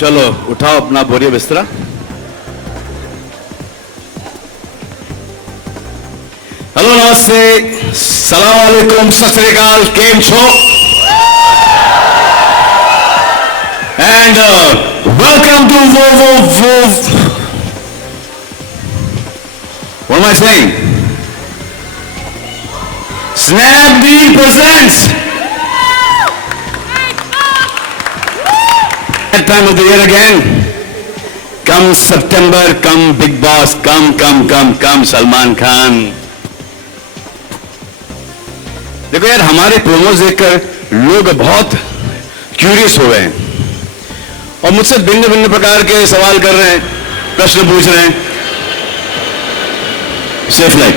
चलो उठाओ अपना बोरिया बिस्तरा। हेलो, नमस्ते, सलाम वालेकुम, सत श्री अकाल, केम छो, and welcome to what am I saying? Snapdeal presents that time of the year again. Come September, come Big Boss, come Salman Khan. देखो यार, हमारे प्रोमोज देखकर लोग बहुत क्यूरियस हो गए हैं और मुझसे भिन्न भिन्न प्रकार के सवाल कर रहे हैं, प्रश्न पूछ रहे हैं। सेफ फ्लाइट,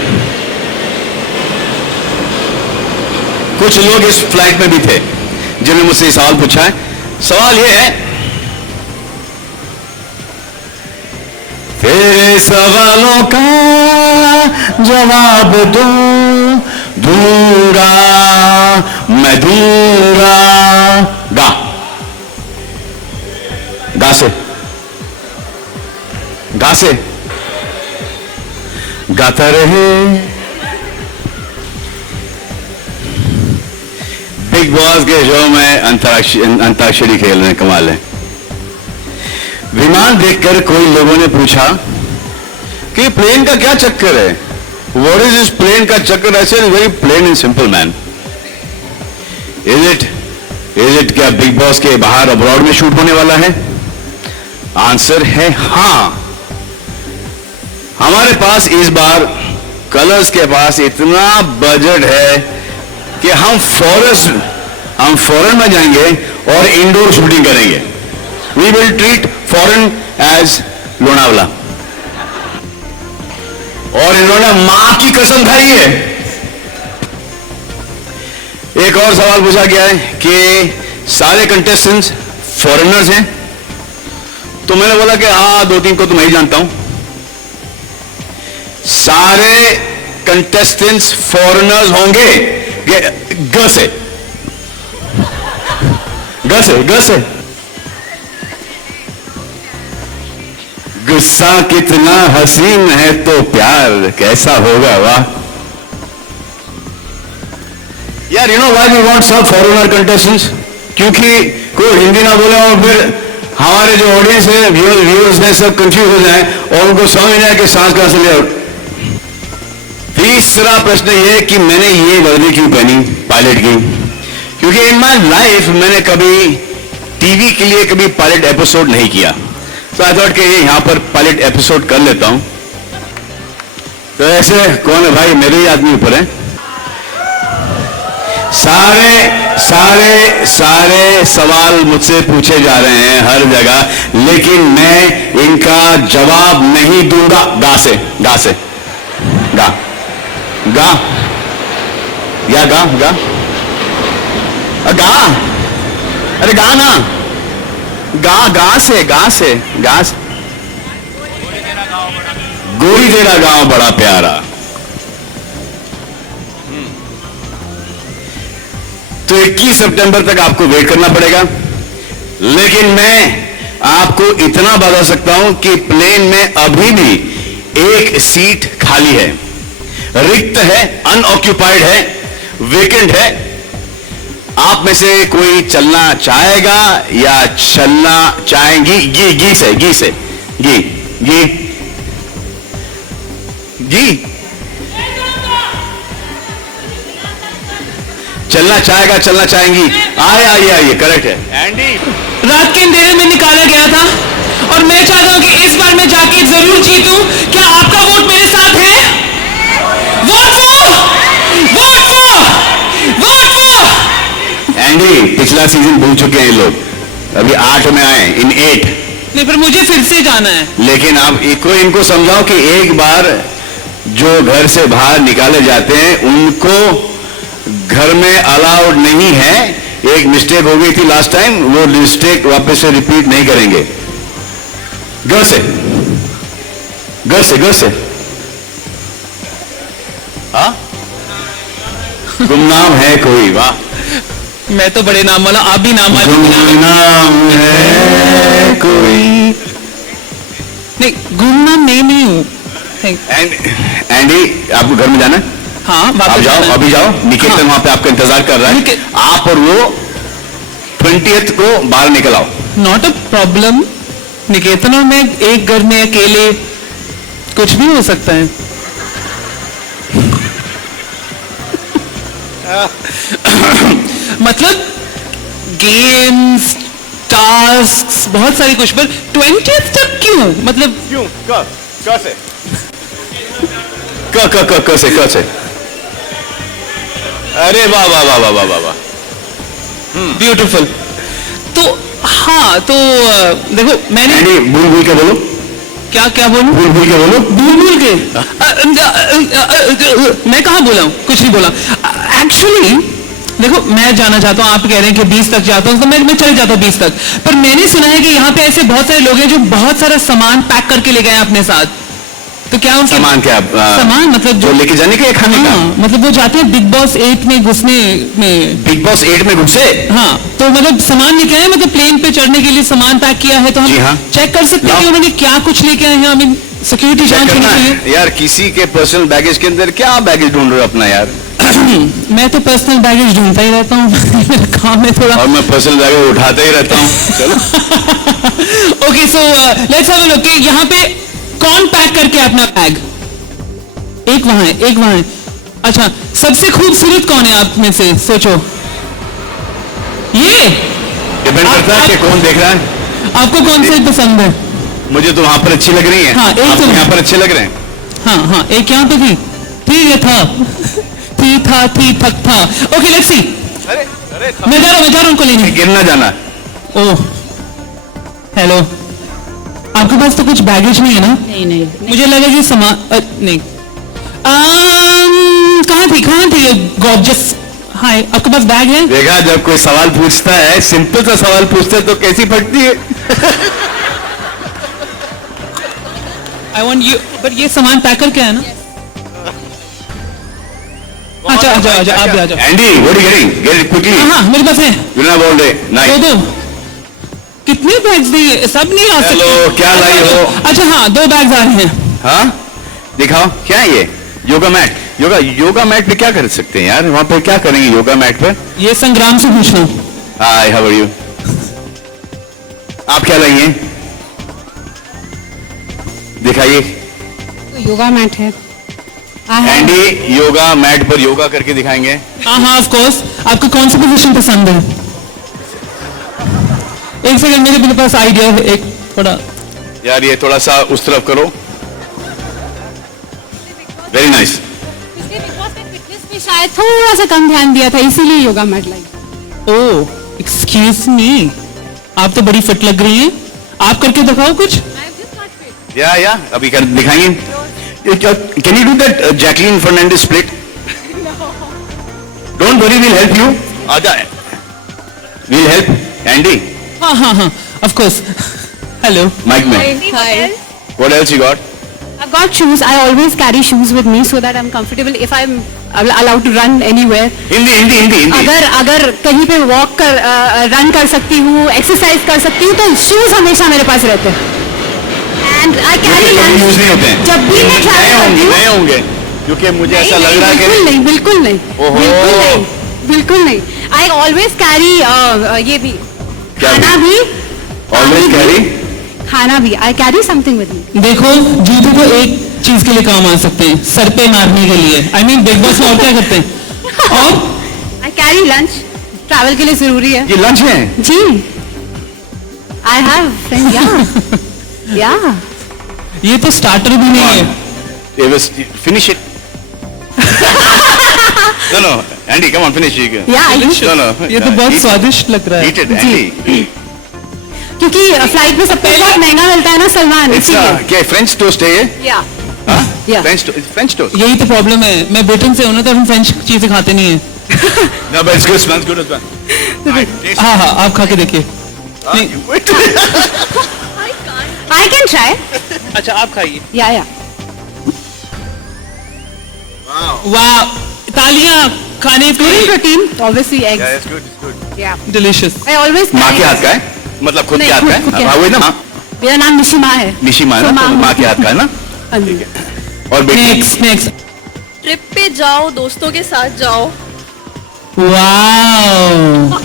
कुछ लोग इस फ्लाइट में भी थे जिन्होंने मुझसे सवाल पूछा है। सवाल यह है, तेरे सवालों का जवाब दूंगा मैं दूंगा। गा से गाता रहे। बिग बॉस के शो में अंताक्षरी खेलने कमाल है। विमान देखकर कोई लोगों ने पूछा कि प्लेन का क्या चक्कर है, व्हाट इज दिस प्लेन का चक्कर। ऐसे very plain and simple man. Is it क्या बिग बॉस के बाहर अब्रॉड में शूट होने वाला है? आंसर है हां। हमारे पास इस बार कलर्स के पास इतना बजट है कि हम फॉरेन में जाएंगे और इंडोर शूटिंग करेंगे। We will treat foreign as Lonavala. और इन्होंने मां की कसम खाई है। एक और सवाल पूछा गया है कि सारे कंटेस्टेंट्स फॉरेनर्स हैं, तो मैंने बोला कि हाँ, 2-3 को तो मैं ही जानता हूं। सारे कंटेस्टेंट्स फॉरेनर्स होंगे? ग से गुस्सा कितना हसीन है तो प्यार कैसा होगा। वाह यार, you know why we want सब फॉरेनर कंटेस्टेंट्स? क्योंकि कोई हिंदी ना बोले और फिर हमारे जो ऑडियंस है, व्यूअर्स है, सब कंफ्यूज हो जाए और उनको समझ नहीं आए कि सांस कहां से ले आउट। तीसरा प्रश्न ये कि मैंने ये वर्दी क्यों पहनी पायलट की? क्योंकि इन माय लाइफ मैंने कभी टीवी के लिए कभी पायलट एपिसोड नहीं किया, तो आई थॉट कि यहां पर पायलट एपिसोड कर लेता हूं। तो ऐसे कौन है भाई, मेरे ही आदमी ऊपर है। सारे सवाल मुझसे पूछे जा रहे हैं हर जगह, लेकिन मैं इनका जवाब नहीं दूंगा। गा या गा अरे गा ना, गा से गोरी तेरा गांव बड़ा प्यारा। तो 21 सितंबर तक आपको वेट करना पड़ेगा, लेकिन मैं आपको इतना बता सकता हूं कि प्लेन में अभी भी एक सीट खाली है, रिक्त है, अनऑक्यूपाइड है, वेकेंट है। आप में से कोई चलना चाहेगा या चलना चाहेंगी? गी से चलना चाहेगा, चलना चाहेंगी? आइए, करेक्ट है। एंडी, रात के अंधेरे में निकाला गया था और मैं चाहता हूं कि इस बार मैं जाके जरूर जीतूं। क्या आपका वोट मेरे साथ है? एंडी, पिछला सीजन भूल चुके हैं लोग, अभी 8 में आए, इन 8 नहीं, पर मुझे फिर से जाना है। लेकिन आप इनको समझाओ कि एक बार जो घर से बाहर निकाले जाते हैं उनको घर में अलाउड नहीं है। एक मिस्टेक हो गई थी लास्ट टाइम, वो मिस्टेक वापस से रिपीट नहीं करेंगे। घर से हाँ, गुमनाम है कोई? वाह, मैं तो बड़े नाम वाला, आप भी नाम वाले। गुमनाम है कोई। नहीं, गुमनाम नहीं हूँ। एंडी, आपको घर में जाना है? हाँ, आप वापस जाओ, जाना है। अभी जाओ। निकेतन हाँ। वहां पे आपका इंतजार कर रहा है। आप और वो 20th को बाहर निकल आओ। Not a problem. निकेतन और मैं एक घर में अकेले, कुछ भी हो सकता है। मतलब गेम्स, टास्क, बहुत सारी कुछ, पर 20th तक क्यों? मतलब क्यों? क से क से। अरे वाह वाह वाह वाह वाह वाह वाह। ब्यूटीफुल। तो हाँ, तो देखो मैंने एंडी, भूल भूल के बोलो। क्या क्या बोलूं? भूल भूल के बोलो। भूल के मैं कहाँ बोला हूँ? कुछ नहीं बोला। एक्चुअली देखो, मैं जाना चाहता हूँ, आप कह रहे हैं कि 20 तक जाता हूँ, तो मैं चले जाता हूँ 20 तक। पर मैंने सुना है कि यहाँ पे ऐसे बहुत सारे लोग हैं जो बहुत सारा सामान पैक करके ले गए हैं अपने साथ। तो क्या उनके सामान क्या? सामान मतलब जो लेके जाने के या खाने का? हाँ, मतलब वो जाते हैं बिग बॉस 8 में घुसने में। बिग बॉस 8 में घुसे? हाँ, तो मतलब सामान लेके आए, मतलब प्लेन पे चढ़ने के लिए सामान पैक किया है, तो हम जी हाँ। चेक कर सकते हैं कि उन्होंने क्या कुछ लेके आए हैं। आई मीन सिक्योरिटी जांच होनी चाहिए। यार, किसी के पर्सनल बैगेज के अंदर क्या बैगेज ढूंढ रहे हो अपना यार? मैं तो पर्सनल बैगेज ढूंढता ही रहता हूँ। मेरा काम है थोड़ा। और मैं पर्सनल बैगेज उठाता ही रहता हूँ। चलो। Okay, so let's have a look. यहाँ पे कौन पैक करके अपना बैग? एक वहां है, एक वहां है। अच्छा, सबसे खूबसूरत कौन है आप में से? सोचो। ये डिपेंड करता है कि कौन देख रहा है। आपको कौन सी पसंद है? मुझे तो वहां पर अच्छी लग रही है। हाँ, एक आपको तो यहाँ पर अच्छे लग रहे हैं। हाँ हाँ, एक यहाँ पे थी। ठीक है, था थी था थी थक था। Okay, let's see. अरे अरे, मैं जा रहा हूँ उनको लेने। गिरना जाना। ओह, हेलो। आपके पास तो कुछ बैगेज नहीं है ना? नहीं। मुझे लगा कि नहीं। कहाँ थी ये गॉर्जियस? हाय, आपके पास बैग है? देखा, जब कोई सवाल पूछता है, सिंपल सा सवाल पूछता है तो कैसी फटती है। आई वांट यू, बट ये सामान पैक करके है ना? अच्छा, आ जाओ, आप भी आ जाओ। Andy, what are you getting? Get it quickly. हाँ, मेरे पास है। You know all day night. दो कितने बैग्स दिए? सब नहीं आ सकते। हेलो, क्या लाई हो? अच्छा हाँ, 2 बैग्स आ रहे हैं। हाँ, दिखाओ क्या है ये? योगा मैट। योगा मैट पे क्या कर सकते हैं यार? वहां पे क्या करेंगे योगा मैट पे? ये संग्राम से पूछना। हाय, हाउ आर यू? आप क्या लाई हैं? दिखाइए। तो योगा मैट है। एंडी योगा मैट पर योगा करके दिखाएंगे। हाँ हाँ, ऑफ कोर्स। आपको कौन सी पोजीशन पसंद है? एक सेकंड, मेरे पास आइडिया है एक थोड़ा। यार, ये थोड़ा सा उस तरफ करो। Very nice. पिछले बिग बॉस में फिटनेस पे शायद थोड़ा सा कम ध्यान दिया था, इसीलिए योगा मैट लाई। ओह, एक्सक्यूज मी, आप तो बड़ी फिट लग रही हैं। आप करके दिखाओ कुछ। या अभी कर दिखाएंगे। Can you do that Jacqueline Fernandez split? Don't worry, will help you. आजा, विल हेल्प एंडी। हाँ हाँ हाँ, ऑफ कोर्स। हेलो। माइक में। Hi. What else you got? I've got shoes. I always carry shoes with me so that I'm comfortable if I'm allowed to run anywhere. Hindi. अगर कहीं पे walk कर run कर सकती हूँ, एक्सरसाइज कर सकती हूँ, तो शूज हमेशा मेरे पास रहते हैं। एंड आई कैरी यूज नहीं होते हैं। जब भी मैं ट्रैवल करती हूँ। नए होंगे, क्योंकि मुझे ऐसा लग रहा है कि बिल्कुल नहीं। ओहो। बिल्कुल नहीं। आई ऑलवेज कैरी ये भी, क्या खाना भी, ऑलवेज कैरी। खाना भी। I carry something with me. देखो, जूते तो एक चीज के लिए काम आ सकते हैं, सर पे मारने के लिए। आई मीन बिग बॉस में और क्या करते हैं? और आई कैरी लंच, ट्रैवल के लिए जरूरी है। ये लंच है? जी, आई हैव फ्रेंड। या ये तो स्टार्टर भी नहीं है। Finish it. No, Andy, come on, finish it. या No, ये तो बहुत स्वादिष्ट लग रहा है। Eat it, Andy. क्योंकि फ्लाइट में सब कुछ बहुत महंगा मिलता है ना सलमान, It's इसीलिए। क्या फ्रेंच टोस्ट है ये? या Yeah. French toast. यही तो प्रॉब्लम है, मैं ब्रिटेन से हूं ना, तो हम फ्रेंच चीजें खाते नहीं है। No, but it's good. Smells good as well. हाँ हाँ, आप खा के देखिए। नहीं, आई कैन ट्राई। अच्छा आप खाइए। या वाह, तालियां। खाने पे protein, obviously eggs. it's good, it's good. Yeah. Delicious. I always माँ carry के हाथ का है, मतलब खुद नहीं, के हाथ का खुद के है, हाथ। वही ना माँ, मेरा नाम निशिमा है। निशिमा है तो ना, तो माँ- माँ के हाथ का है ना। हाँ जी। और बेटी नेक्स्ट ट्रिप पे जाओ, दोस्तों के साथ जाओ, वाओ,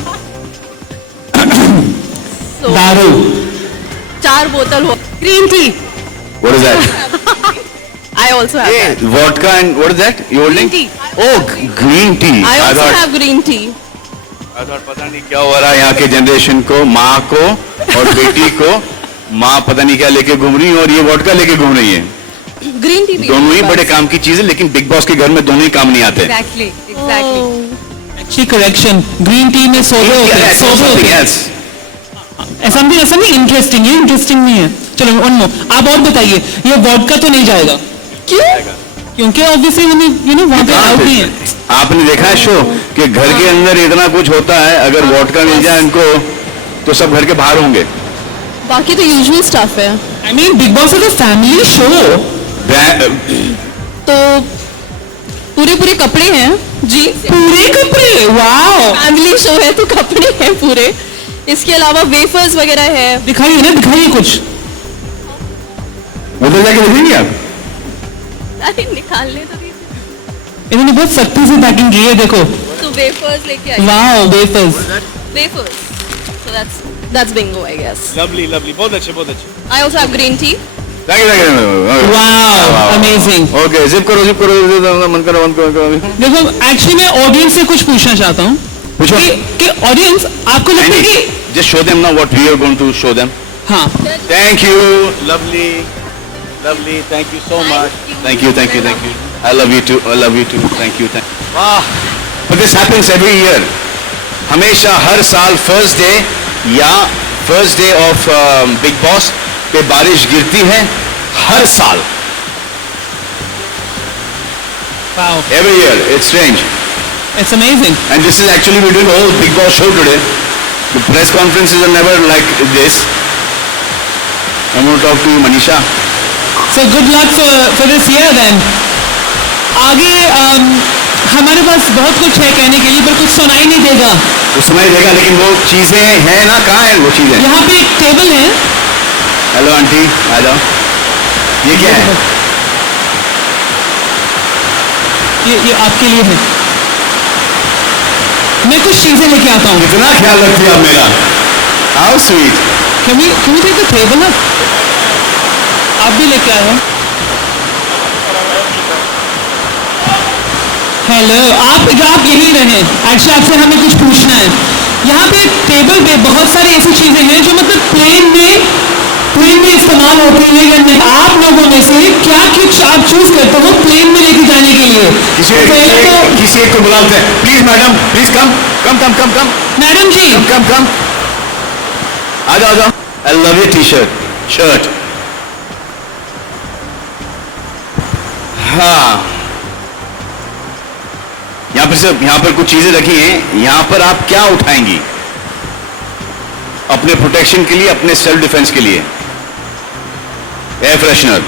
so दारू, 4 बोतल हो। Green tea. what is that? I also have that. Vodka and what is that? You holding? Green Oh, green tea. I also thought, have green tea. I thought पता नहीं क्या हो रहा है यहाँ के जनरेशन को, माँ को और बेटी को, माँ पता नहीं क्या लेके घूम रही है और ये वोडका लेके घूम रही है। Green tea भी दोनों ही है बड़े बस। काम की चीज है, लेकिन बिग बॉस के घर में दोनों ही काम नहीं आते। Exactly. Exactly. Oh. अच्छी करेक्शन, ग्रीन टी में सोडे होते हैं, सोडे होते Something हैं। else. ऐसा नहीं इंटरेस्टिंग, ये इंटरेस्टिंग नहीं है। चलो वन मोर, आप और बताइए, ये वोडका तो नहीं जाएगा क्यों? क्योंकि ऑब्वियसली हमें वहाँ पे कहाँ आउट पे? नहीं है। आपने देखा है शो कि घर के अंदर इतना कुछ होता है, अगर वोडका मिल जाए इनको तो सब घर के बाहर होंगे। बाकी तो यूजुअल स्टफ है। I mean big boss is a family show. तो पूरे कपड़े हैं जी, पूरे कपड़े, वाओ, फैमिली शो है तो कपड़े हैं पूरे। इसके अलावा वेफर्स वगैरह है। दिखाइए ना, दिखाइए कुछ। उधर जाके देखेंगे आप? अरे निकालने तो दीजिए। इन्होंने बहुत सख्ती से पैकिंग की है, देखो, तो वेफर्स लेके आइए। Wow, wafers. Wafers. So that's bingo, I guess. Lovely lovely, बहुत अच्छे बहुत अच्छे। I also have green tea. Wow, amazing. Okay, zip करो मन करो मन करो। देखो, एक्चुअली मैं ऑडियंस से कुछ पूछना चाहता हूँ पूछो। कि ऑडियंस आपको लगता है कि Just show them now what we are going to show them. हाँ, Thank you, lovely, lovely. Thank you so much. Thank you, thank you, thank you. I love you too. I love you too. Thank you, thank. वाह, but this happens every year. हमेशा हर साल first day या first day of big boss पे बारिश गिरती है, हर साल। Wow, Every year, it's strange. It's amazing. And this is actually we're doing a whole Big Boss show today. The press conferences are never like this. I'm going to talk to you, Manisha. So good luck for this year then. आगे हमारे पास बहुत कुछ है कहने के लिए, पर कुछ सुनाई नहीं देगा। वो सुनाई देगा, लेकिन वो चीजें हैं ना, कहाँ है वो चीजें? यहाँ पे एक टेबल है। हेलो आंटी, आ जाओ। ये क्या है? ये आपके लिए है। मैं कुछ चीजें लेके आता हूँ। इतना ख्याल रखती है आप मेरा। How sweet. Can we take the table up? आप भी लेके आए हो? हेलो, आप यही रहे। एक्चुअली आपसे हमें कुछ पूछना है। यहाँ पे टेबल पे बहुत सारी ऐसी चीजें हैं जो मतलब प्लेन में इस्तेमाल होती है, या नहीं। आप लोगों में से क्या कुछ आप चूज करते हो प्लेन में लेके जाने के लिए? किसी एक को बुलाते हैं। Please madam, please come. Madam जी, कम। आ जाओ। I love your shirt. हाँ, यहाँ पर कुछ चीजें रखी हैं। यहाँ पर आप क्या उठाएंगी अपने प्रोटेक्शन के लिए, अपने सेल्फ डिफेंस के लिए? Air freshener.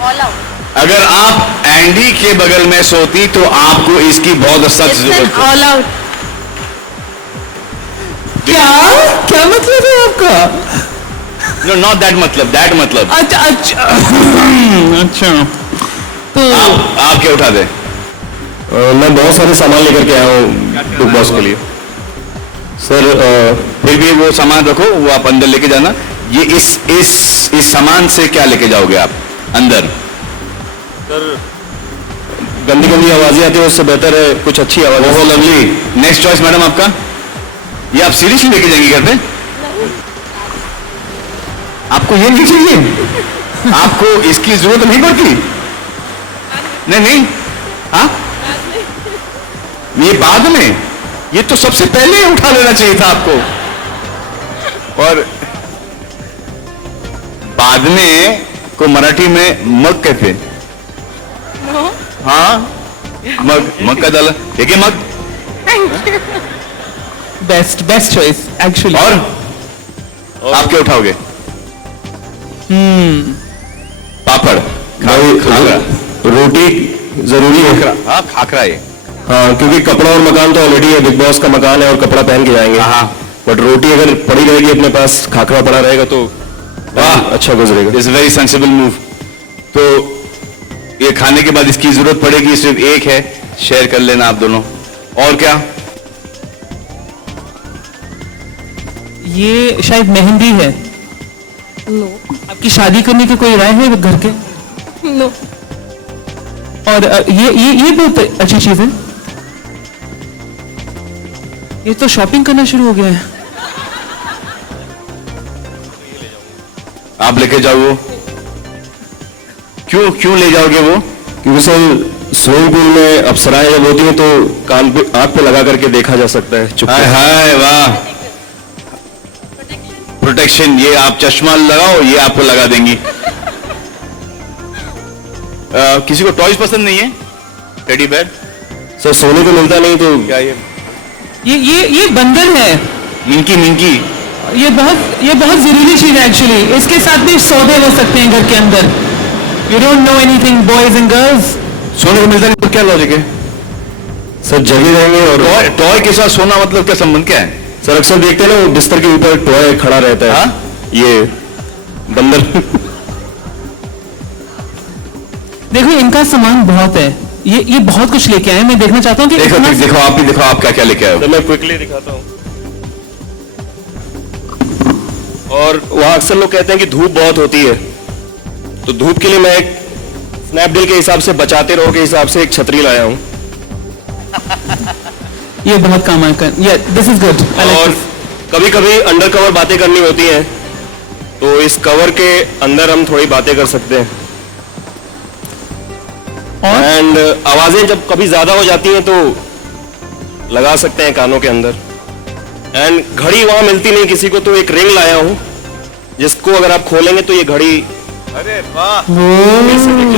All out. अगर आप एंडी के बगल में सोती तो आपको इसकी बहुत सख्त It's an जरूरत है। all out. क्या मतलब है आपका? No, not that मतलब। अच्छा, तो आप क्या उठा दे? मैं बहुत सारे सामान लेकर के आया हूँ बिग बॉस के लिए सर, फिर भी वो सामान रखो, वो आप अंदर लेके जाना। ये इस सामान से क्या लेके जाओगे आप अंदर? गंदी आवाजें आती है, उससे बेहतर है कुछ अच्छी आवाज। ओहो लवली, नेक्स्ट चॉइस मैडम आपका। ये आप सीरियसली लेके जाएंगे घर पे? आपको ये नहीं चाहिए? आपको इसकी जरूरत नहीं पड़ती? नहीं, हाँ, ये बाद में, ये तो सबसे पहले उठा लेना चाहिए था आपको। और बाद में को मराठी में मग कहते। हाँ, मग का डाला, ठीक है मग। Best choice actually. और आप क्या उठाओगे? पापड़, खाखरा। रोटी जरूरी है। हाँ, खाखरा ये। हाँ, क्योंकि कपड़ा और मकान तो ऑलरेडी है, बिग बॉस का मकान है और कपड़ा पहन के जाएंगे। हाँ। बट रोटी अगर पड़ी रहेगी अपने पास, खाखरा पड़ा रहेगा तो वाह, अच्छा गुजरेगा। It's very sensible move. तो ये खाने के बाद इसकी जरूरत पड़ेगी, सिर्फ एक है, शेयर कर लेना आप दोनों। और क्या? ये शायद मेहंदी है। नो आपकी शादी करने की कोई राय है घर के? नो और ये बहुत अच्छी चीज है। ये तो शॉपिंग करना शुरू हो गया है। आप लेके जाओ वो। क्यों ले जाओगे वो? क्योंकि सर स्विमिंग पूल में अप्सराएं जब होती हैं तो कान पे आंख पे लगा करके देखा जा सकता है चुपके हाय से। हाय, वाह, प्रोटेक्शन। ये आप चश्मा लगाओ, ये आपको लगा देंगी। किसी को टॉयज पसंद नहीं है? Teddy bear? सर सोने को मिलता नहीं तो क्या ये बंदर है। मिंकी मिंकी? ये बहुत जरूरी चीज है एक्चुअली। इसके साथ भी सौदे हो सकते हैं घर के अंदर। You don't know anything boys and girls. सोने को मिलता नहीं तो क्या लॉजिक है? सर जगे रहेंगे। और टॉय के साथ सोना मतलब क्या संबंध क्या है? सर अक्सर देखते हैं ना, वो बिस्तर के ऊपर टॉय खड़ा रहता है। हाँ? ये बंदर। देखो इनका सामान बहुत है। ये बहुत कुछ लेके आए। मैं देखना चाहता हूँ कि देखो इतना- देखो, आप भी देखो, आप क्या क्या लेके आए हो। तो मैं क्विकली दिखाता हूँ। और वहाँ अक्सर लोग कहते हैं कि धूप बहुत होती है, तो धूप के लिए मैं एक स्नैपडील के हिसाब से बचाते रहो के हिसाब से एक छतरी लाया हूँ। ये बहुत काम आएगा। This is good. और कभी कभी अंडर कवर बातें करनी होती हैं, तो इस कवर के अंदर हम थोड़ी बातें कर सकते हैं। और एंड आवाजें जब कभी ज्यादा हो जाती हैं तो लगा सकते हैं कानों के अंदर। एंड घड़ी वहां मिलती नहीं किसी को, तो एक रिंग लाया हूं जिसको अगर आप खोलेंगे तो ये घड़ी। अरे वाह,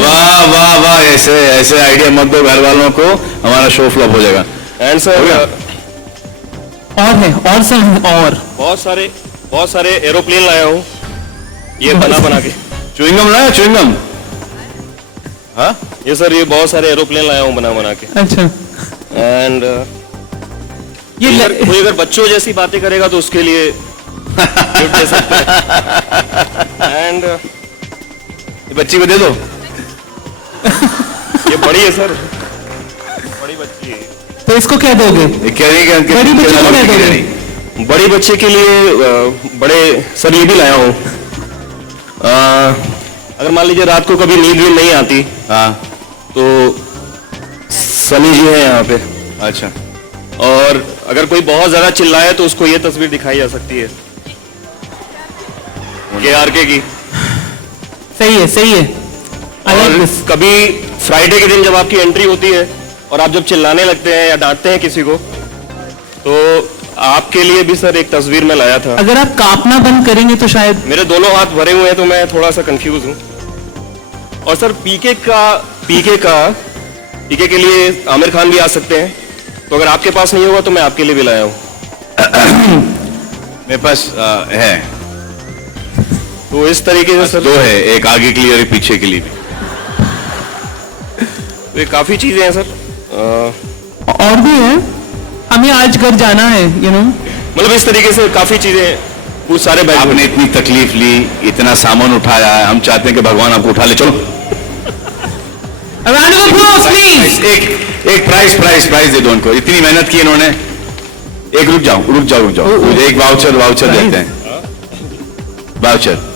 वाह वाह वाह, ऐसे ऐसे आइडिया मत दो घर वालों को, हमारा शो फ्लॉप हो जाएगा। एंड हो गया? सर और है और सर और बहुत सारे एरोप्लेन लाया हूं, ये बना के। च्युइंगम लाया? च्युइंगम? हाँ, ये सर ये बहुत सारे एरोप्लेन लाया हूं बना के। अच्छा एंड ये कोई अगर बच्चों जैसी बातें करेगा तो उसके लिए गिफ्ट दे सकते हैं। एंड ये बच्ची को दे दो। ये बड़ी है सर, बड़ी बच्ची है। तो इसको क्या दोगे? ये कह रही है कि बड़ी बच्ची को क्या दोगे? बड़ी बच्चे के लिए बड़े सर ये भी लाया हूँ। अगर मान लीजिए रात को कभी नींद नहीं आती, हाँ, तो सनी जी है यहाँ पे। अच्छा, और अगर कोई बहुत ज्यादा चिल्लाए तो उसको ये तस्वीर दिखाई जा सकती है KRK की। सही है सही है। I like और this. कभी फ्राइडे के दिन जब आपकी एंट्री होती है और आप जब चिल्लाने लगते हैं या डांटते हैं किसी को, तो आपके लिए भी सर एक तस्वीर में लाया था। अगर आप कांपना बंद करेंगे तो शायद। मेरे दोनों हाथ भरे हुए हैं तो मैं थोड़ा सा कंफ्यूज हूँ। और सर पीके के लिए आमिर खान भी आ सकते हैं, तो अगर आपके पास नहीं होगा तो मैं आपके लिए भी लाया हूँ। मेरे पास है, तो इस तरीके से सर दो है, एक आगे के लिए और एक पीछे के लिए भी। तो ये काफी चीजें हैं सर। और भी है। हमें आज घर जाना है मतलब इस तरीके से काफी चीजें, कुछ सारे बैग। आपने इतनी तकलीफ ली, इतना सामान उठाया है, हम चाहते हैं कि भगवान आपको उठा ले। चलो round of applause please. एक प्राइस दे दो उनको, इतनी मेहनत की इन्होंने। एक रुक जाओ, मुझे एक वाउचर देते हैं। वाउचर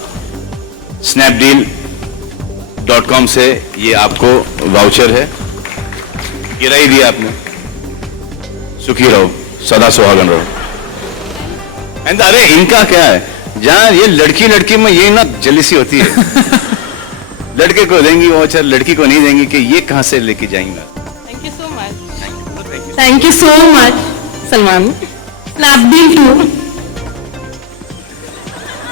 snapdeal.com से ये आपको वाउचर है, ये रही दिया आपने। सुखी रहो, सदा सुहागन रहो। एंड अरे इनका क्या है, जहां ये लड़की में ये ना जलीसी होती है। लड़के को देंगी वाउचर, लड़की को नहीं देंगी, कि ये कहां से लेके जाएंगे। Thank you so much. Thank you so much Salman. Snapdeal टू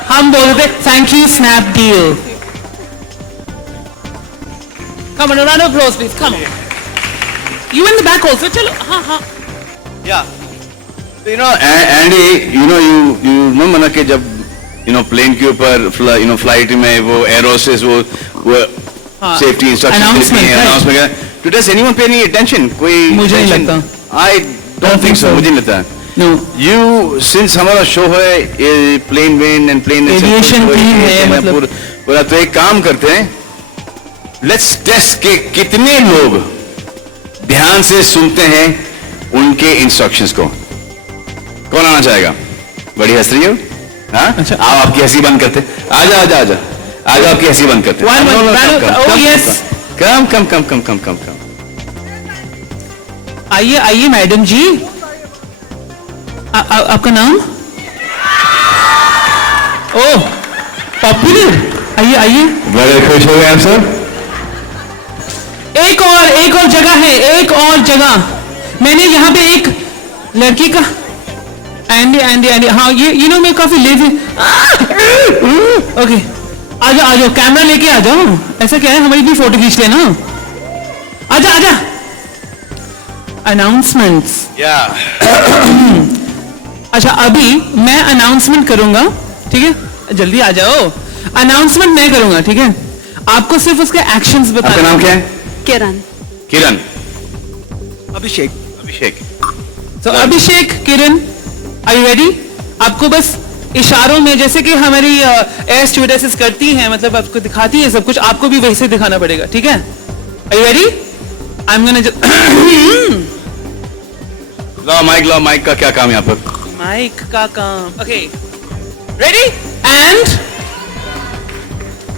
हम बोलते thank you Snapdeal. Come on, a round of applause please. Come on. You in the back also. चलो हाँ हाँ। Yeah. You know, Andy, you know ना कि जब प्लेन के ऊपर फ्लाइट में वो एरोसिस वो हाँ, safety instruction announcement, right. Announcement Does anyone pay any attention? कोई मुझे नहीं लगता। I don't think so. मुझे नहीं लगता। No. You since हमारा शो है प्लेन वेन एंड प्लेन Aviation team है, मतलब। पूरा तो एक काम करते हैं, लेट्स टेस्ट के कितने लोग ध्यान से सुनते हैं उनके इंस्ट्रक्शंस को। कौन आना चाहेगा? बड़ी हंस रही हो? हाँ? अच्छा। आओ आपकी हंसी बंद करते। आजा आजा आजा आजा आपकी हंसी बंद करते। One, No, no, one, come, come, oh, come, yes. come, come, come, come, come, come, come. आइए आइए मैडम जी, आपका नाम? ओह पॉपुलर, आइए आइए। बड़े खुश हो गए आप सब? एक और जगह है, एक और जगह। मैंने यहाँ पे एक लड़की का एंडी एंडी एंडी, हाँ ये यू नो मैं काफी लेजी। ओके आ जाओ कैमरा लेके आ जाओ। ऐसा क्या है, हमारी भी फोटो खींच लेना। आजा आजा। अनाउंसमेंट्स। अच्छा अभी मैं अनाउंसमेंट करूंगा, ठीक है? जल्दी आ जाओ। अनाउंसमेंट मैं करूंगा, ठीक है? आपको सिर्फ उसके एक्शंस आपका बताना। नाम क्या है? किरण। किरण। अभिषेक। अभिषेक। तो अभिषेक, किरण, आर यू रेडी? आपको बस इशारों में, जैसे कि हमारी एयर स्टूडेंट्स करती हैं, मतलब आपको दिखाती हैं सब कुछ, आपको भी वैसे दिखाना पड़ेगा, ठीक है? Are you ready? I am gonna लो माइक का क्या काम यहाँ पर? माइक का काम। ओके रेडी एंड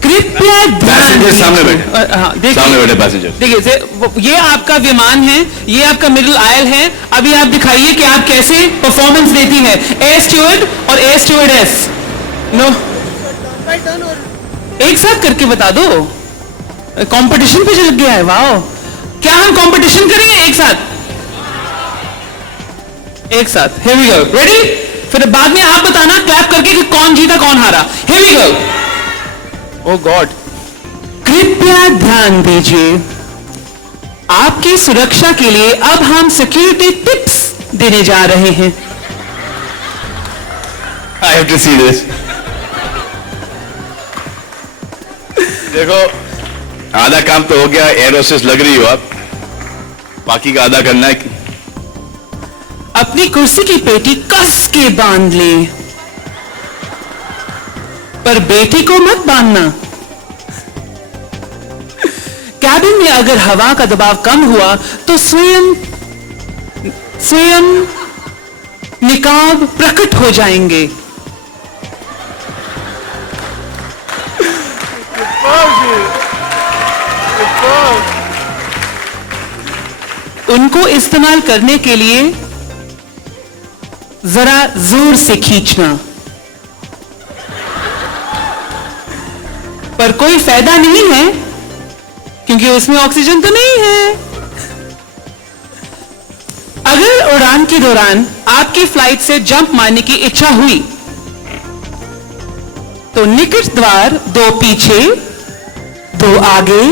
कृपया पैसेंजर सामने बैठे। हाँ सामने बैठे पैसेंजर। देखिए ये आपका विमान है, ये आपका मिडिल आयल है। अभी आप दिखाइए कि आप कैसे परफॉर्मेंस देती हैं, एयर स्टूवर्ड और एयर स्टूवर्डेस। नो एक साथ करके बता दो। कंपटीशन पे लग गया है। वाओ, क्या हम कंपटीशन करेंगे एक साथ? एक साथ। Here we go. Ready? फिर बाद में आप बताना क्लैप करके कि कौन जीता कौन हारा। Here we go. Oh God. कृपया ध्यान दीजिए, आपकी सुरक्षा के लिए अब हम सिक्योरिटी टिप्स देने जा रहे हैं। I have to see this. देखो आधा काम तो हो गया, एयर होस्टेस लग रही हो आप, बाकी का आधा करना है। अपनी कुर्सी की पेटी कस के बांध ले, पर बेटी को मत बांधना। कैबिन में अगर हवा का दबाव कम हुआ तो स्वयं निकाब प्रकट हो जाएंगे। उनको इस्तेमाल करने के लिए जरा जोर से खींचना, पर कोई फायदा नहीं है क्योंकि उसमें ऑक्सीजन तो नहीं है। अगर उड़ान के दौरान आपकी फ्लाइट से जंप मारने की इच्छा हुई तो निकट द्वार 2 पीछे, 2 आगे,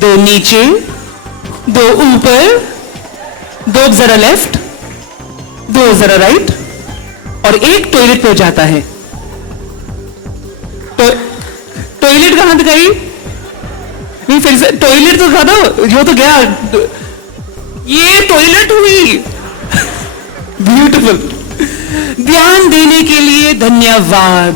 2 नीचे, 2 ऊपर, 2 जरा लेफ्ट, 2 जरा राइट और 1 टॉयलेट पे जाता है। टॉयलेट कहां दिखाई? नहीं फिर से टॉयलेट तो दिखा दो, जो तो गया। ये टॉयलेट हुई। ब्यूटीफुल। ध्यान देने के लिए धन्यवाद।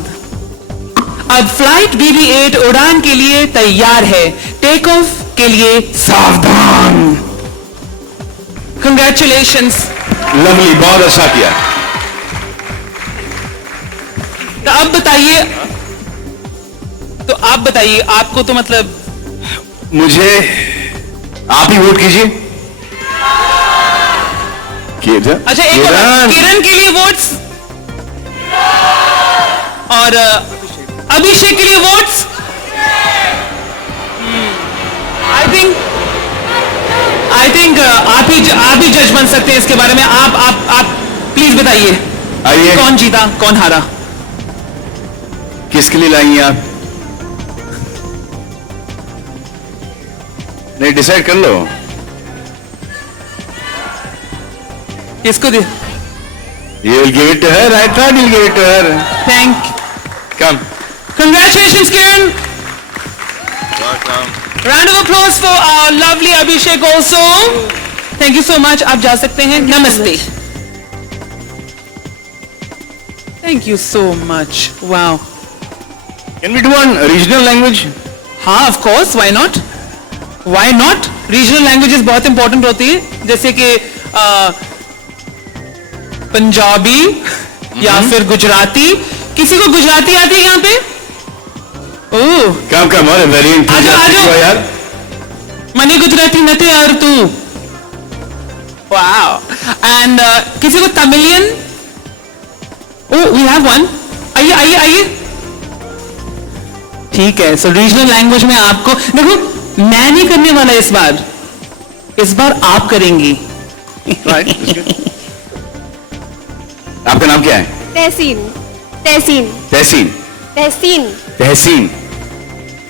अब फ्लाइट BB-8 उड़ान के लिए तैयार है। टेक ऑफ के लिए सावधान। कंग्रेचुलेशंस। लवली, बहुत अच्छा किया। तो अब बताइए, आपको तो मतलब मुझे आप ही वोट कीजिए। अच्छा एक और किरण के लिए वोट्स और अभिषेक के लिए वोट्स। आई थिंक आप ही जज बन सकते हैं इसके बारे में। आप प्लीज बताइए आइए, कौन जीता कौन हारा? किसके लिए लाएंगे आप? नहीं, डिसाइड कर लो। किसको दे? You will give it to her. I thought you'll give it to her. Thank Come. Congratulations Kiran. Round of applause for our lovely Abhishek also. Thank you so much. आप जा सकते हैं. Namaste. Thank you so much. Wow. Can we do one regional language? हाँ, of course. Why not? Why not? Regional languages बहुत important होती है, जैसे कि पंजाबी या फिर गुजराती. किसी को गुजराती आती है यहाँ पे? ओह, Come on, very enthusiastic आजो. यार. मनी गुजराती नते और तू. Wow. And किसी को Tamilian? Oh, we have one. आइए. ठीक है. So regional language में आपको देखो, मैं नहीं करने वाला इस बार आप करेंगी. Right, that's good. आपका नाम क्या है? तहसीन.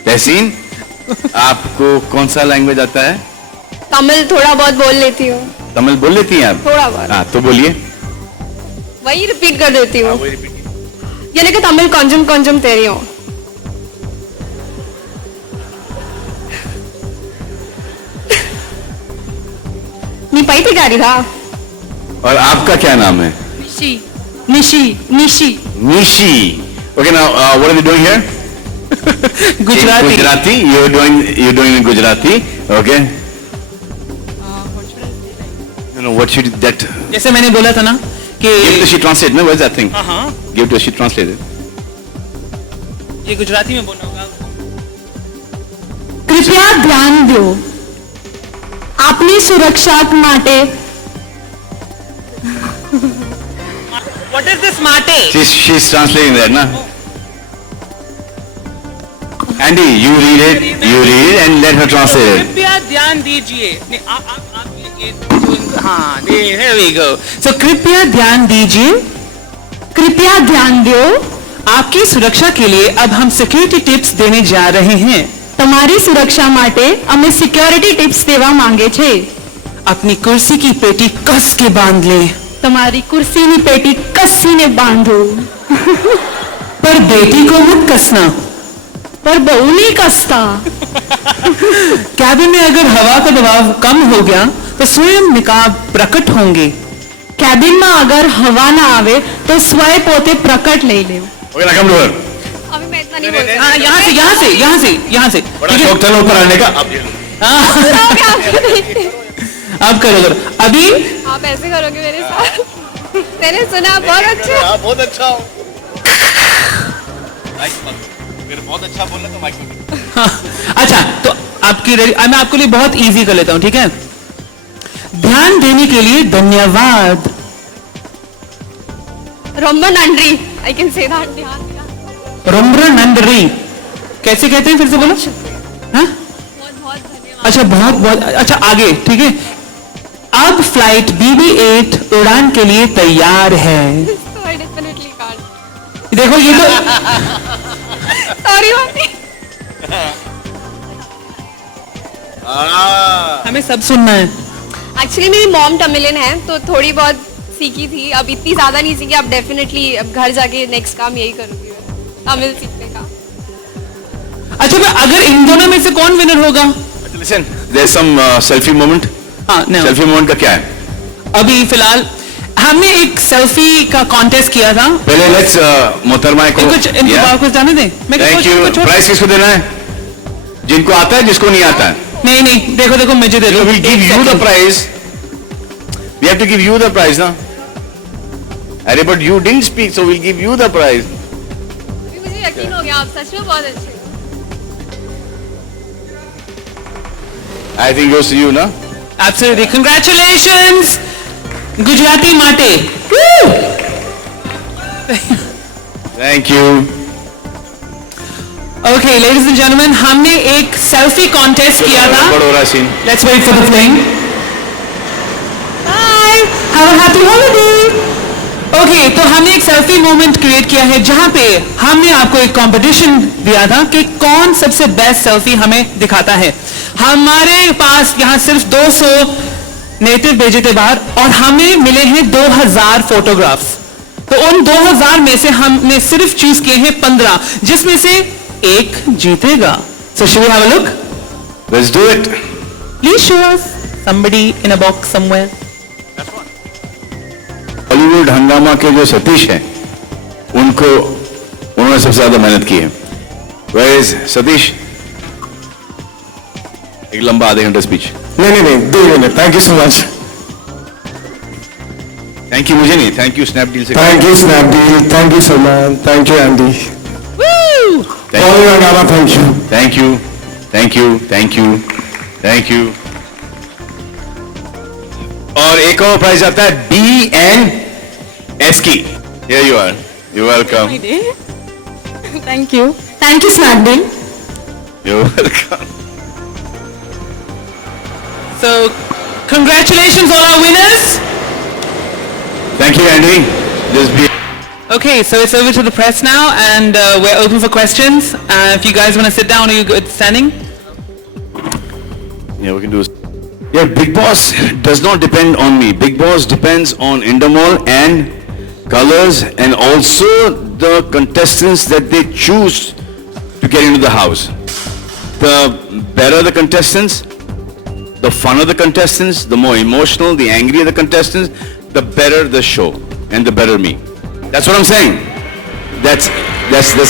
तहसीन. आपको कौन सा लैंग्वेज आता है? तमिल थोड़ा बहुत बोल लेती हूँ. तमिल बोल लेती हैं आप? थोड़ा बहुत. हाँ, तो बोलिए. वही रिपीट कर देती हूँ. यानी कि तमिल கொஞ்சம் தெரியும். நீ பைத்தியக்காரி था. और आपका क्या नाम है? Nishi. Nishi. Okay, now what are we doing here? Gujarati. Gujarati. You're doing in Gujarati. Okay. No, what should that? जैसे मैंने बोला था ना कि Give to she translate. No, what is that thing? हाँ, Give to she translate it. ये गुजराती में बोलना होगा. कृपया ध्यान दो. આપની સુરક્ષા માટે. What is this माटे? She's translating that, na? Andy, you read it and let her translate it. कृपया ध्यान दीजिए. नहीं, आप ये हाँ, here we go. So कृपया ध्यान दीजिए. कृपया ध्यान दो. आपकी सुरक्षा के लिए अब हम सिक्योरिटी टिप्स देने जा रहे हैं. તમારી સુરક્ષા માટે અમે સિક્યોરિટી ટિપ્સ દેવા માંગે છે. अपनी कुर्सी की पेटी कस के बांध ले. તમારી कुर्सीની પેટી કસીને બાંધો. पर बेटी को मत कसना. पर બહુ નહીં કસતા. कैबिन में अगर हवा का दबाव कम हो गया तो स्वयं निकाब प्रकट होंगे. કેબિનમાં અગર હવા ના આવે તો સ્વયં પોતે પ્રકટ લઈ લેવું. Okay, now come to her. अभी मैं इतना नहीं बोल सकती. हाँ, यहाँ से. बड़ा शौक था ना ऊपर आने का. अब अब करो. अभी आप ऐसे करोगे मेरे साथ. मैंने सुना बहुत अच्छा. बहुत अच्छा हो. फिर बहुत अच्छा बोला तो माइक में. हाँ, अच्छा तो आपकी मैं आपके लिए बहुत इजी कर लेता हूं. ठीक है. ध्यान देने के लिए धन्यवाद. ரொம்ப நன்றி. I can say that. रम्र नंदरी. कैसे कहते हैं, फिर से बोलो. हाँ? बहुत धन्यवाद. अच्छा, बहुत अच्छा. आगे. ठीक है. अब फ्लाइट BB8 उड़ान के लिए तैयार है. So I definitely can't. देखो ये तो Sorry मम्मी. हमें सब सुनना है. एक्चुअली मेरी मॉम तमिलियन है तो थोड़ी बहुत सीखी थी. अब इतनी ज्यादा नहीं सीखी. अब डेफिनेटली अब घर जाके नेक्स्ट काम यही करूंगी तमिल सीखने का. अच्छा, मैं अगर इन दोनों में से कौन विनर होगा? Listen, there's some selfie moment. हाँ, नहीं. Selfie moment का क्या है? अभी फिलहाल हमने एक सेल्फी का कॉन्टेस्ट किया था. पहले लेट्स मोहतरमा को कुछ जाने दें. Thank you. प्राइस किसको देना है? जिनको आता है, जिसको नहीं आता है. नहीं, देखो मुझे दे दो. We'll give you the prize. We have to give you the prize, ना? अरे but you didn't speak, so we'll give you the prize. मुझे यकीन हो गया आप सच में बहुत अच्छे. I think goes to you, ना? Absolutely. Congratulations, Gujarati Mate. Thank you. Okay, ladies and gentlemen, हमने एक सेल्फी कॉन्टेस्ट किया था. बड़ा हो रहा scene. Let's wait for the thing. Bye. Have a happy holiday. Okay, तो हमने एक सेल्फी मोमेंट क्रिएट किया है जहां पे हमने आपको एक कंपटीशन दिया था कि कौन सबसे बेस्ट सेल्फी हमें दिखाता है. हमारे पास यहाँ सिर्फ 200 नेटिव भेजे थे बाहर और हमें मिले हैं 2000 फोटोग्राफ्स. तो उन 2000 में से हमने सिर्फ चूज किए हैं 15, जिसमें से एक जीतेगा. So should we have a look? Let's do it. Please show us somebody in a box somewhere. Bollywood हंगामा के जो सतीश हैं उन्होंने सबसे ज्यादा मेहनत की है. Where is Satish? एक लंबा आधे घंटा स्पीच. नहीं 2 minute. Thank you so much. Thank you मुझे नहीं, थैंक यू स्नैपडील से. Thank you Snapdeal. Thank you Salman. Thank you Andy. Thank you. Thank you, thank you, thank you, thank you. और एक और प्राइज आता है BNS की. Here you are. You're welcome. Thank you. Thank you, Snapdeal. You're welcome. So congratulations all our winners. Thank you, Andy. Just be. Okay, so it's over to the press now, and we're open for questions. If you guys want to sit down, are you good standing? Yeah, we can do. Yeah, Big Boss does not depend on me. Big Boss depends on Endemol and Colors, and also the contestants that they choose to get into the house. The better the contestants, the funner the contestants, the more emotional, the angrier the contestants, the better the show and the better me. That's what I'm saying. That's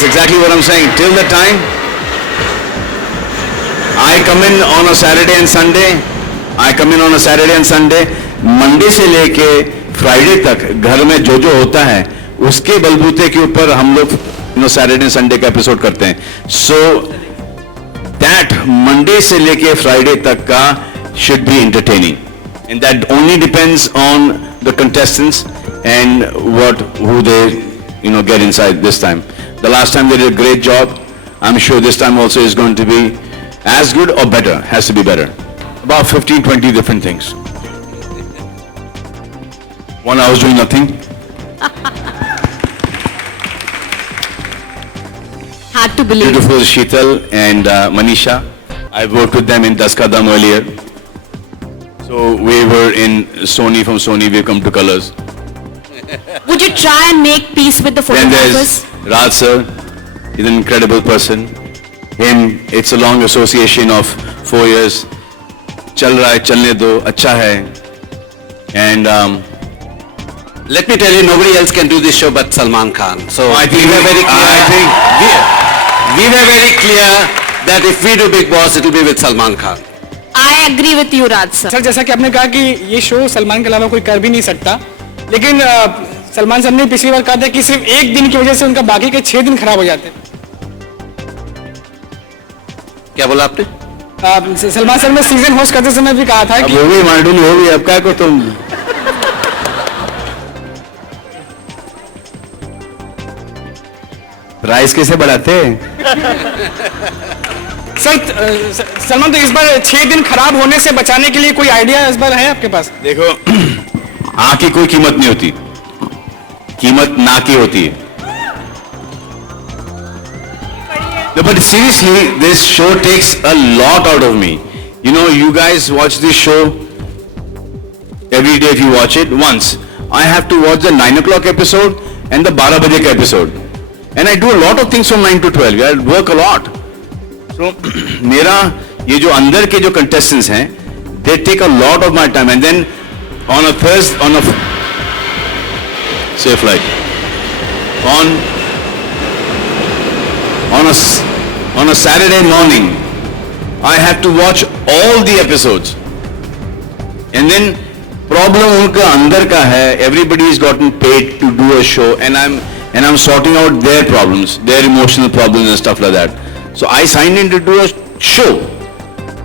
exactly what I'm saying. Till the time I come in on a Saturday and Sunday, Monday से लेके Friday तक घर में जो होता है उसके बलबूते के ऊपर हम लोग Saturday and Sunday का एपिसोड करते हैं. So that Monday से लेके Friday तक का should be entertaining, and that only depends on the contestants and who they get inside this time. The last time they did a great job. I'm sure this time also is going to be as good or better. Has to be better. About 15-20 different things. One I was doing nothing. Hard to believe. Beautiful Sheetal and Manisha. I worked with them in Das Ka Dam earlier. So we were in Sony. From Sony we've come to Colors. Would you try and make peace with the Then there's photographers? Raj sir. He's an incredible person. Him, it's a long association of 4 years. चल रहा है, चलने दो, अच्छा है. And Let me tell you, nobody else can do this show but Salman Khan. So I think we were very clear. I think We were very clear that if we do Big Boss, it will be with Salman Khan. I agree with you, Raj sir. Sir जैसा कि आपने कहा कि ये show Salman के अलावा कोई कर भी नहीं सकता, लेकिन सलमान सर ने पिछली बार कहा था कि सिर्फ एक दिन की वजह से उनका बाकी के 6 दिन खराब हो जाते हैं. क्या बोला आपने? सलमान सर ने सीजन होस्ट करते समय भी कहा था अब कि हो गई मांडुली हो गई, अब क्या को तुम. प्राइस कैसे बढ़ाते हैं? सर सलमान तो इस बार 6 दिन खराब होने से बचाने के लिए कोई आइडिया इस बार है आपके पास? देखो, हाँ की कोई कीमत नहीं होती, कीमत ना की होती है. No, but seriously, this show takes a lot out of me. You guys watch this show every day if you watch it once. I have to watch the 9 o'clock episode and the 12 baje ka episode. And I do a lot of things from 9 to 12. I work a lot. So, मेरा ये जो अंदर के जो contestants हैं, they take a lot of my time. And then on a Thursday, safe flight. On a Saturday morning, I have to watch all the episodes. And then problem उनका अंदर का है. Everybody has gotten paid to do a show, and I'm sorting out their problems, their emotional problems and stuff like that. So I signed in to do a show.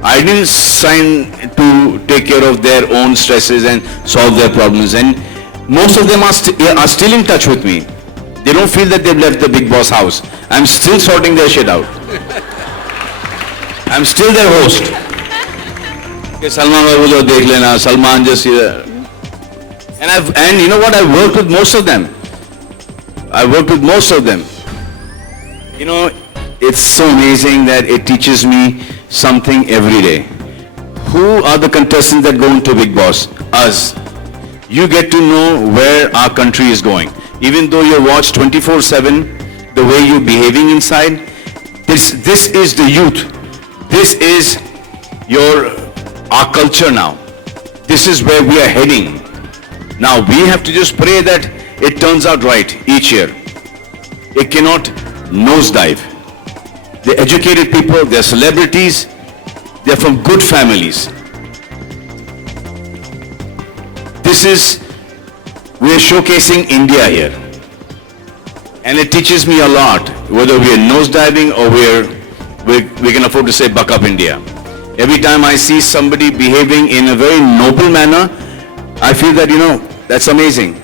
I didn't sign to take care of their own stresses and solve their problems. And most of them are still in touch with me. They don't feel that they've left the Big Boss house. I'm still sorting their shit out. I'm still their host. Okay, Salman babu jo dekh lena, Salman just here. And you know what? I've worked with most of them. It's so amazing that it teaches me something every day. Who are the contestants that go into Big Boss? Us. You get to know where our country is going. Even though you're watched 24/7, the way you're behaving inside, this is the youth This is our culture now. This is where we are heading. Now we have to just pray that it turns out right each year. It cannot nosedive. They're educated people, they're celebrities, they're from good families. We're showcasing India here. And it teaches me a lot, whether we're nosediving or we can afford to say buck up India. Every time I see somebody behaving in a very noble manner, I feel that, that's amazing.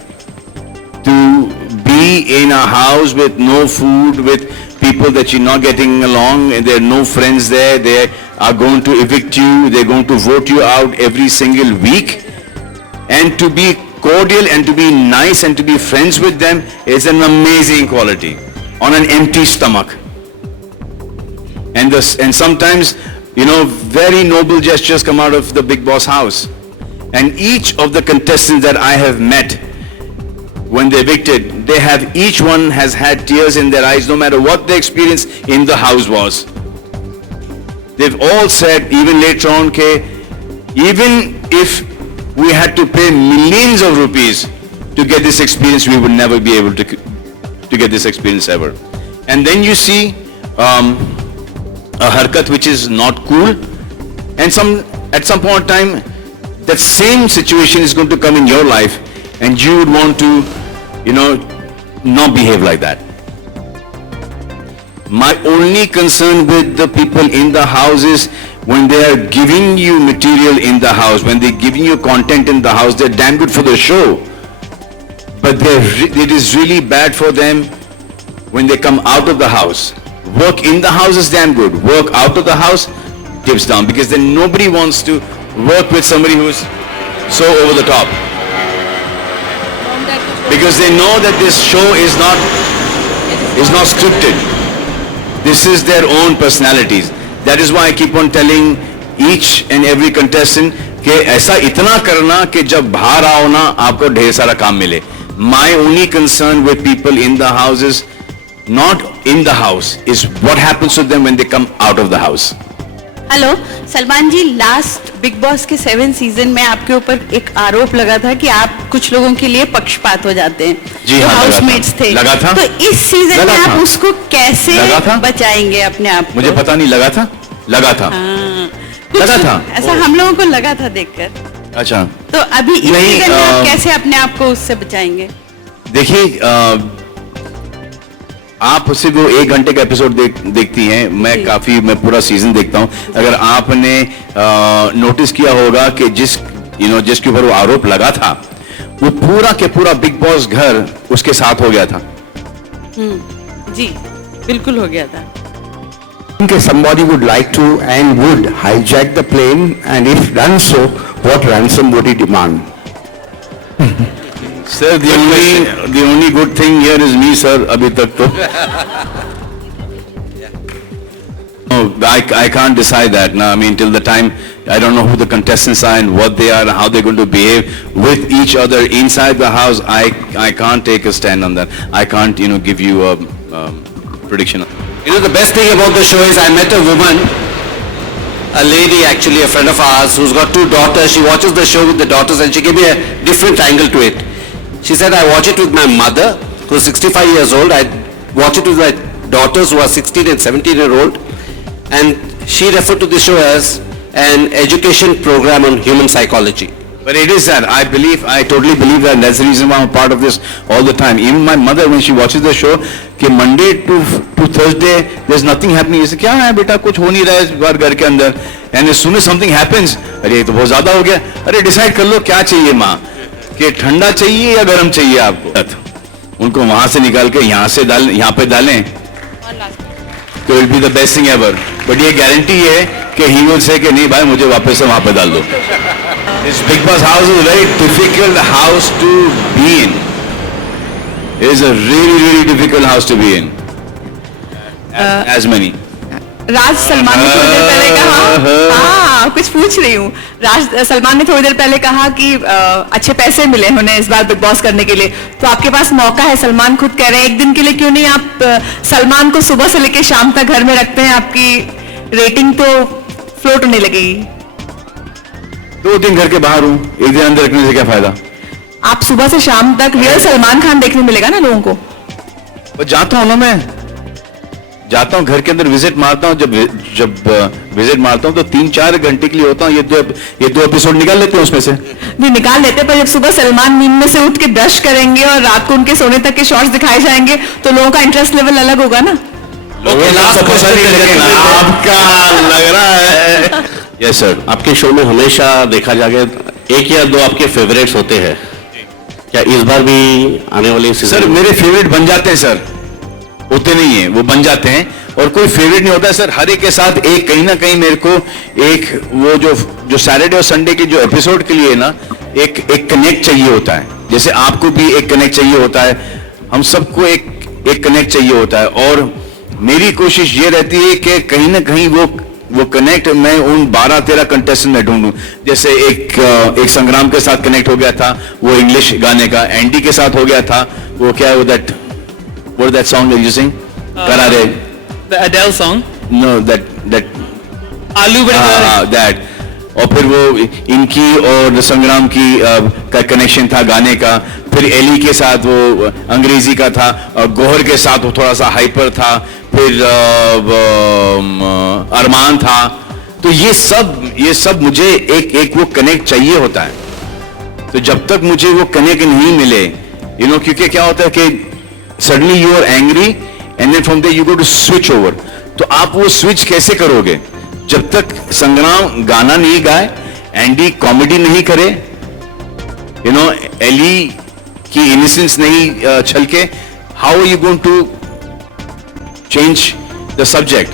To be in a house with no food, with people that you're not getting along, and there are no friends there, they are going to evict you, they're going to vote you out every single week. And to be cordial and to be nice and to be friends with them is an amazing quality on an empty stomach. And sometimes, very noble gestures come out of the Bigg Boss house. And each of the contestants that I have met, when they evicted, each one has had tears in their eyes, no matter what the experience in the house was. They've all said, even later on, even if we had to pay millions of rupees to get this experience, we would never be able to get this experience ever. And then you see a harkat which is not cool, and at some point in time, that same situation is going to come in your life, and you would want to, not behave like that. My only concern with the people in the house is when they are giving you material in the house, when they're giving you content in the house, they're damn good for the show. But it is really bad for them when they come out of the house. Work in the house is damn good. Work out of the house dips down, because then nobody wants to work with somebody who's so over the top. Because they know that this show is not scripted. This is their own personalities. That is why I keep on telling each and every contestant कि ऐसा इतना करना कि जब बाहर आओ ना आपको ढेर सारा काम मिले. My only concern with people in the house is not in the house, is what happens to them when they come out of the house. Hello Salman ji, last Bigg Boss के 7 सीजन में आपके ऊपर एक आरोप लगा था कि आप कुछ लोगों के लिए पक्षपात हो जाते हैं, जी जो हाँ, हाउसमेट्स थे. लगा था. तो इस सीजन में आप उसको कैसे बचाएंगे अपने आप को? मुझे पता नहीं, लगा था. हाँ, लगा था, ऐसा हम लोगों को लगा था देखकर. अच्छा, तो अभी इस सीजन में आप कैसे अपने आप को उससे बचाएंगे? देखिए, आप सिर्फ वो 1 घंटे का एपिसोड देखती हैं. मैं पूरा सीजन देखता हूं. अगर आपने नोटिस किया होगा कि जिसके ऊपर वो आरोप लगा था, वो पूरा के पूरा बिग बॉस घर उसके साथ हो गया था. जी बिल्कुल हो गया था. Okay, somebody would like to and would hijack the plane, and if done so, what ransom would he demand? Sir, the only good thing here is me, sir. अभी तक तो. No, I can't decide that. No, I mean, till the time I don't know who the contestants are and what they are, and how they're going to behave with each other inside the house. I can't take a stand on that. I can't, give you a prediction. The best thing about the show is I met a woman, a lady actually, a friend of ours, who's got 2 daughters. She watches the show with the daughters, and she gave me a different angle to it. She said, I watch it with my mother, who's 65 years old. I watch it with my daughters, who are 16 and 17-year-old. And she referred to this show as an education program on human psychology. But it is that. I totally believe that. And that's the reason why I'm a part of this all the time. Even my mother, when she watches the show, कि Monday to Thursday, there's nothing happening. ये क्या है बेटा, कुछ हो नहीं रहा है इस बार घर के अंदर. And as soon as something happens, अरे ये तो बहुत ज़्यादा हो गया. अरे decide कर लो क्या चाहिए माँ, कि ठंडा चाहिए या गर्म चाहिए आपको. उनको वहाँ से निकाल के यहाँ पे डालें, तो it will be the best thing ever. But ये guarantee है कि he will say कि नहीं भाई मुझे वापस से वहाँ पे डाल दो. This Bigg Boss house is a very difficult house to be in. It is a really, really difficult house to be in. As many. राज सलमान ने थोड़ी देर पहले कहा, हाँ कुछ पूछ रही हूँ. सलमान ने थोड़ी देर पहले कहा कि अच्छे पैसे मिले उन्हें इस बार बिग बॉस करने के लिए, तो आपके पास मौका है. सलमान खुद कह रहे हैं एक दिन के लिए क्यों नहीं आप सलमान को सुबह से लेकर शाम तक घर में रखते हैं, आपकी रेटिंग तो फ्लोट होने लगेगी। 2 दिन घर के बाहर हूं, एक दिन अंदर रखने से क्या फायदा? आप सुबह से शाम तक रियल सलमान खान देखने मिलेगा ना लोगों को। बस जाता हूं ना, मैं जाता हूं घर के अंदर, विजिट मारता हूं। जब विजिट मारता हूं तो 3-4 घंटे के लिए होता हूं। ये दो एपिसोड निकाल लेते हैं उसमें से। नहीं निकाल लेते, पर जब सुबह सलमान नींद में से उठ के ब्रश करेंगे और रात को उनके सोने तक के शॉट्स दिखाए जाएंगे तो लोगों का इंटरेस्ट लेवल अलग होगा ना। आपका लग रहा है। Yes sir. आपके शो में हमेशा देखा जाए 1 या 2 आपके फेवरेट्स होते हैं, क्या इस बार भी आने वाले सीजन? सर मेरे फेवरेट बन जाते हैं सर, होते नहीं है, वो बन जाते हैं। और कोई फेवरेट नहीं होता है सर, हर एक के साथ एक कहीं ना कहीं मेरे को एक वो जो सैटरडे और संडे के जो एपिसोड के लिए ना एक कनेक्ट चाहिए होता है। जैसे आपको भी एक कनेक्ट चाहिए होता है, हम सबको एक कनेक्ट चाहिए होता है। और मेरी कोशिश ये रहती है कि कहीं ना कहीं वो कनेक्ट मैं उन 12-13 कंटेस्टेंट में ढूंढूं। जैसे एक संग्राम के साथ कनेक्ट हो गया था, वो इंग्लिश गाने का। एंडी के साथ हो गया था, वो क्या है वो that song that you sing? Karare. The Adele song. No, that आलू बड़े that. और फिर वो इनकी और संग्राम की का कनेक्शन था गाने का। फिर एली के साथ वो अंग्रेजी का था, और गोहर के साथ वो थोड़ा सा हाइपर था। फिर अरमान था। तो ये सब मुझे एक वो कनेक्ट चाहिए होता है। तो जब तक मुझे वो कनेक्ट नहीं मिले, क्योंकि क्या होता है कि suddenly you are angry and then from there you go to switch over. तो आप वो स्विच कैसे करोगे जब तक संग्राम गाना नहीं गाए, एंडी कॉमेडी नहीं करे, एली की इनोसेंस नहीं छलके? How are you going to change the subject?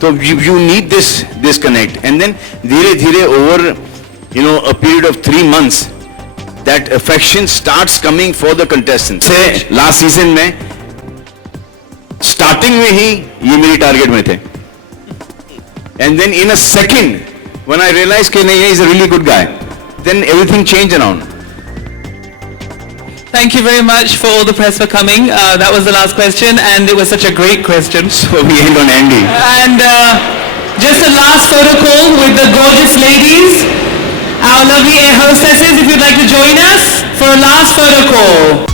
तो you need this connect, and then धीरे धीरे over a period of 3 months that affection starts coming for the contestants. से लास्ट सीजन में स्टार्टिंग में ही ये मेरी टारगेट में थे, and then in a second when I realized कि नहीं, he is a really good guy, then everything changed around. Thank you very much for all the press for coming. That was the last question, and it was such a great question. So we end on Andy. And just a last photo call with the gorgeous ladies, our lovely air hostesses. If you'd like to join us for a last photo call.